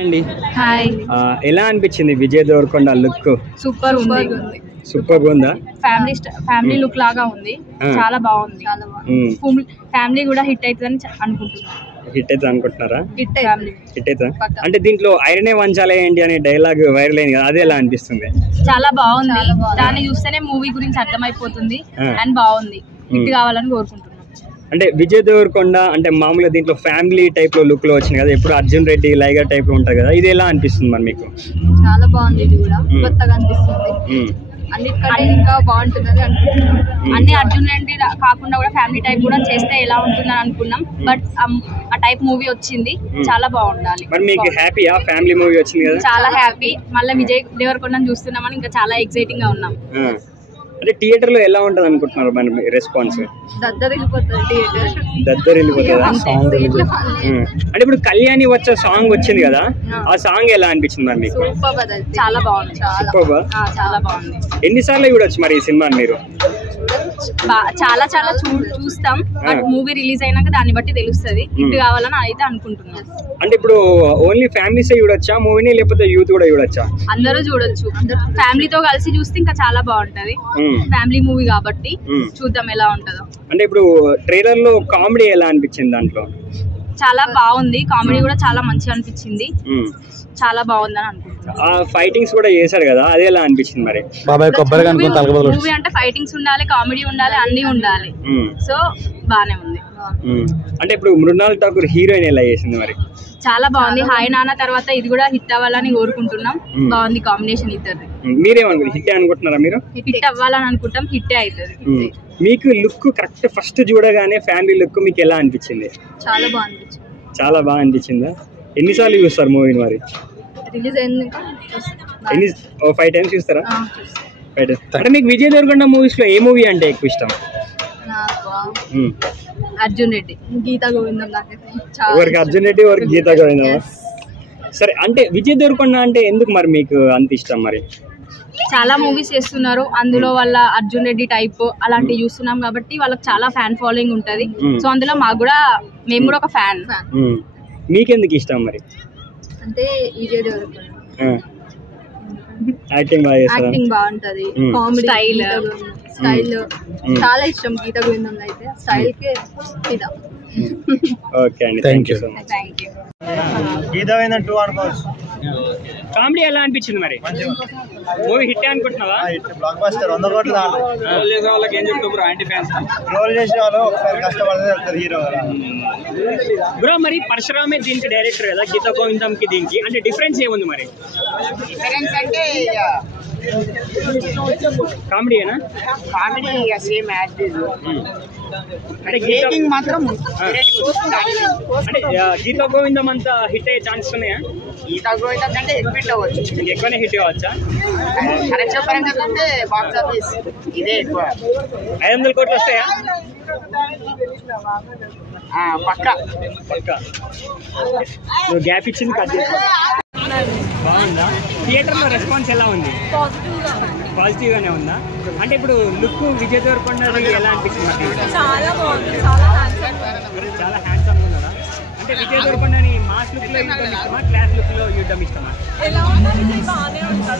అండి హాయ్ ఎలా అనిపించింది విజయ్ దేవరకొండ లుక్? సూపర్ ఉంది. సూపర్ ఉందా? ఫ్యామిలీ లుక్ లాగా ఉంది. చాలా బాగుంది. ఫ్యామిలీ కూడా హిట్ అవుతుందని అనుకుంటున్నాను. హిట్ అయితే అనుకుంటున్నారా? హిట్ అయితే అంటే దీంట్లో ఐరనే వంచాలే ఏంటి అనే డైలాగ్ వైరల్ అయింది కదా, అదే ఎలా అనిపిస్తుంది? చాలా బాగుంది. దాన్ని చూస్తేనే మూవీ గురించి అర్థమైపోతుంది అండ్ బాగుంది. హిట్ కావాలని కోరుకుంటున్నాను. అంటే విజయ్ దేవరకొండ అంటే మామూలుగా దీంట్లో ఫ్యామిలీ టైప్ లో లుక్ లో వచ్చింది కదా, ఎప్పుడు అర్జున్ రెడ్డి లైగర్ టైప్ లో ఉంటారు కదా, ఇది ఎలా అనిపిస్తుంది మరి మీకు? చాలా బాగుంది. ఇది కూడా కొత్తగా అనిపిస్తుంది. అన్నిటికంటే ఇంకా బాగుంటుందని అనుకుంటున్నాం. అన్ని అర్జున్ రెడ్డి కాకుండా కూడా ఫ్యామిలీ టైప్ కూడా చేస్తే ఎలా ఉంటుందని అనుకున్నాం. బట్ ఆ టైప్ మూవీ వచ్చింది. చాలా బాగుండాలి. మరి మీకు హ్యాపీయా ఫ్యామిలీ మూవీ వచ్చింది కదా? చాలా హ్యాపీ. మళ్ళీ విజయ్ దేవరకొండని చూస్తున్నామని ఇంకా చాలా ఎక్సైటింగ్ గా ఉన్నాం. అంటే థియేటర్ లో ఎలా ఉంటది అనుకుంటున్నారు మన రెస్పాన్స్? దద్దరిల్లిపోతుందా సాంగ్? అంటే ఇప్పుడు కళ్యాణి వచ్చే సాంగ్ వచ్చింది కదా, ఆ సాంగ్ ఎలా అనిపించింది మరి మీకు? చాలా బాగుంది. చాలా బాగుంది. ఎన్నిసార్లు చూడొచ్చు మరి ఈ సినిమాని మీరు? చాలా చూస్తాం. బట్ మూవీ రిలీజ్ అయినాక దాన్ని బట్టి తెలుస్తుంది. హిట్ కావాలని అయితే అనుకుంటున్నాను. అంటే ఇప్పుడు ఓన్లీ ఫ్యామిలీస్ చూడొచ్చా మూవీని, లేకపోతే యూత్ కూడా చూడొచ్చా? అందరూ చూడొచ్చు. ఫ్యామిలీతో కలిసి చూస్తే ఇంకా చాలా బాగుంటది. ఫ్యామిలీ మూవీ కాబట్టి చూద్దాం ఎలా ఉంటుందో. అంటే ఇప్పుడు ట్రైలర్ లో కామెడీ ఎలా అనిపించింది? దాంట్లో చాలా బాగుంది. కామెడీ కూడా చాలా మంచిగా అనిపించింది. చాలా బాగుందని అనుకుంటున్నాను. ఆ ఫైటింగ్స్ కూడా చేశారు కదా, అది ఎలా అనిపించింది మరి? మూవీ అంటే ఫైటింగ్స్ ఉండాలి, కామెడీ ఉండాలి, అన్ని ఉండాలి. సో బానే ఉంది. అంటే ఇప్పుడు మృణాల్ ఠాకూర్ హీరోయిన్ ఎలా చేసింది మరి? చాలా బాగుంది. హాయ్ నాన్న తర్వాత ఇది కూడా హిట్ అవ్వాలని కోరుకుంటున్నాం. బాగుంది కాంబినేషన్ ఇద్దరు. మీరేమనుకుంటారు? హిట్ అనుకుంటున్నారా మీరు? హిట్ అవ్వాలని అనుకుంటాం. హిట్ అవుతుంది. మీకు లుక్ కరెక్ట్ ఫస్ట్ చూడగానే ఫ్యామిలీ లుక్ మీకు ఎలా అనిపించింది? చాలా బాగుంది. చాలా బాగా అనిపించిందా? ఎన్నిసార్లు చూస్తారు మూవీని మరి? రిలీజ్ అయింది 5 times చూస్తారా? అంటే మీకు విజయ్ దేవరకొండ మూవీస్ లో ఏ మూవీ అంటే ఎక్కువ ఇష్టం? అర్జున్ రెడ్డి, గీతా గోవిందం. ఎవరికి అర్జున్ రెడ్డి, ఎవరికి గీతా గోవిందం? సరే, అంటే విజయ్ దేవరకొండ అంటే ఎందుకు మరి మీకు అంత ఇష్టం మరి? చాలా మూవీస్ చేస్తున్నారు. అందులో వాళ్ళ అర్జున్ రెడ్డి టైప్ అలాంటివి చూస్తున్నాం కాబట్టి వాళ్ళకి చాలా ఫ్యాన్ ఫాలోయింగ్ ఉంటది. సో అందులో మేము కూడా ఒక ఫ్యాన్. మీకెందుకు ఇష్టం మరి? అంటే విజయ్ దేవరకొండ యాక్టింగ్ బాగుంటది. కామెడీ స్టైల్ చాలా ఇష్టం. గీత గోవిందం అయితే స్టైల్ కే ఫిదా. ఓకే అండి, థాంక్యూ సో మచ్. థాంక్యూ. గీత గోవిందం 2 అనుకోవచ్చు. కామెడీ ఎలా అనిపించింది మరి? మూవీ హిట్ అనుకుంటున్నావా? బ్లాక్ బస్టర్ 100 కోట్లు దాని. రోల్ చేసే వాళ్ళకి ఏం చెప్తావు బ్రో? యాంటీ ఫ్యాన్స్ రోల్ చేసే వాళ్ళు ఒకసారి కష్టపడితే హీరో బ్రో. మరి పరశురామే దీనికి డైరెక్టర్ కదా, గీత గోవిందం కి దీనికి అంటే డిఫరెన్స్ ఏముంది మరి? డిఫరెన్స్ అంటే కామెడీనా? Comedy same as it is. అంటే గేటింగ్ మాత్రం అంటే గీత గోవిందం అంతా హిట్ అయ్యే ఛాన్సెస్ ఉన్నాయా? గీత గోవిందం కంటే ఎక్కువ హిట్ అవ్వచ్చు. ఎక్కువనే హిట్ అవ్వచ్చా? కరెక్ట్ పరంగా అంటే బాక్స్ ఆఫీస్ ఇదే ఎక్కువ. 500 కోట్లు వస్తాయా? పక్కా. నువ్వు గ్యాప్ ఇచ్చింది కట్ చేస్తా. బాగుందా? థియేటర్ లో రెస్పాన్స్ ఎలా ఉంది? పాజిటివ్ గానే ఉందా? అంటే ఇప్పుడు లుక్ విజయ్ దేవరకొండ ఎలా అనిపిస్తుంది? చాలా బాగుంది. చాలా హ్యాండ్సమ్ ఉన్నారా? అంటే విజయ్ దేవరకొండని మాస్ లుక్ లో ఇష్టమా, క్లాస్ లుక్ లో చూడడం ఇష్టమా? ఎలా ఉంటుంది? బాగానే ఉంటుంది.